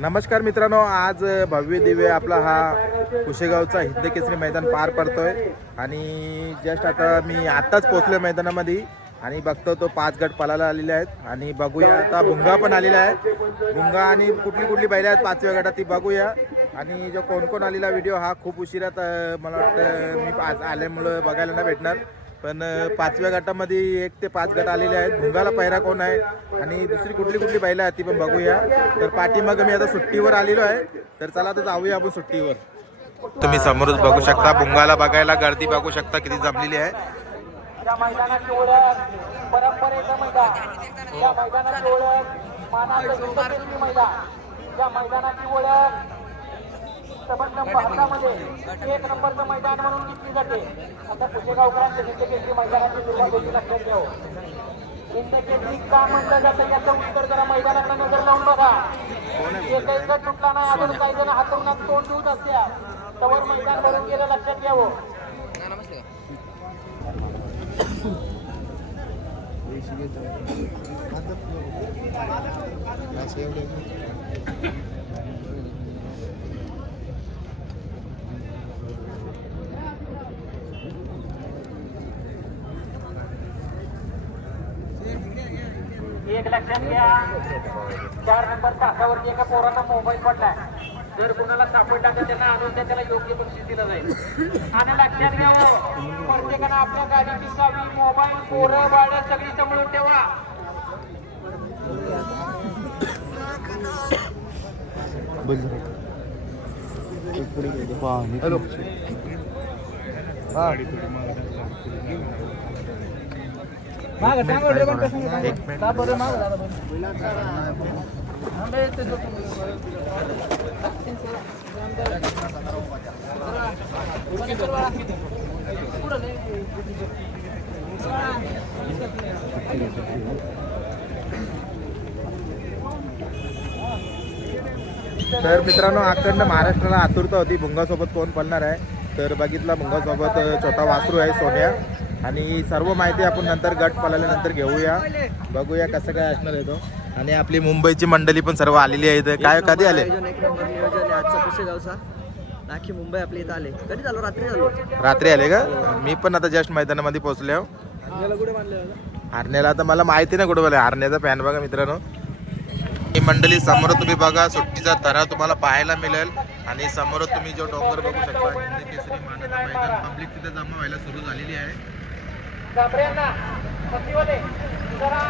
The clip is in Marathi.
नमस्कार मित्रांनो आज भव्य दिव्य आपला हा कुशेगावचा हिंद केसरी मैदान पार पडतोय. आणि जस्ट आता मी आत्ताच पोचलोय मैदानामध्ये आणि बघतो तो पाच गट पलाला आलेले आहेत. आणि बघूया आता भुंगा पण आलेला आहे. भुंगा आणि कुठली कुठली बैल आहेत पाचव्या गटात ती बघूया. आणि जो कोण कोण आलेला व्हिडिओ हा खूप उशिरात मला वाटतं मी आज आल्यामुळं बघायला नाही भेटणार. पण पाचव्या गटामध्ये एक ते पाच गट आलेले आहेत. भुंगाला पैरा कोण आहे? आणि दुसरी कुठली कुठली बैल आहेत ती पण बघूया. तर पाठीमाग मी आता सुट्टीवर आलेलो आहे. तर चला आता जाऊया आपण सुट्टीवर. तुम्ही समोरच बघू शकता. भुंगाला बघायला गर्दी बघू शकता. किती जमलेली आहे. या मैदानाची ओळख संबंध भारतामध्ये एक नंबरचं मैदान म्हणून घेतली जाते. आता कुशेगावकरांच्या हिंदकेसरी मैदानाची सुरुवात होती लक्षात ठेव. हिंदकेसरी का म्हटलं जातं याचं उत्तर जरा मैदानाकडे नजर लावून बघा. एकदा तुटला नाही अजून काही जण हातवून तोंड देऊन असत्या. तवर मैदान भरून गेलं लक्षात घ्यावं एक लक्षात घ्या. चार नंबर तासावरती एका पोराचा मोबाईल पडलाय. जर कुणाला सापडला तर त्यांना आणून द्या, त्याला योग्य बक्षीस दिलं जाईल. आणि लक्षात घ्या हो, प्रत्येकानं आपल्या गाडीची चावी मोबाईल पोरं बाळ सगळी सांभाळून ठेवा. मिनिट तर मित्रांनो अखंड महाराष्ट्राला आतुरता होती. भुंगासोबत कोण पळणार आहे? तर बघितला भुंगासोबत छोटा वासरू आहे सोन्या. आणि सर्व माहिती आपण नंतर गट पळाल्यानंतर घेऊया. बघूया कसं काय असणार आहे तो. आणि आपली मुंबईची मंडळी पण सर्व आलेली आहे इथं. काय कधी आले? आजचा मुंबई आपल्या इथं आले. कधी झालो? रात्री झालो. रात्री आले का? मी पण आता जस्ट मैदानामध्ये पोहोचले हो. बांधले हरण्याला आता मला माहिती नाही कुठं बोला हरण्याचा फॅन बघा मित्रांनो. ही मंडळी समोर तुम्ही बघा सुट्टीचा तरा तुम्हाला पाहायला मिळेल. आणि समोर तुम्ही जो डोंगर बघू शकता हिंदी केसरी मानाचं मैदान. पब्लिक तिथे जमा व्हायला सुरू झालेली आहे. गाभऱ्यांना मस्तीवाले जरा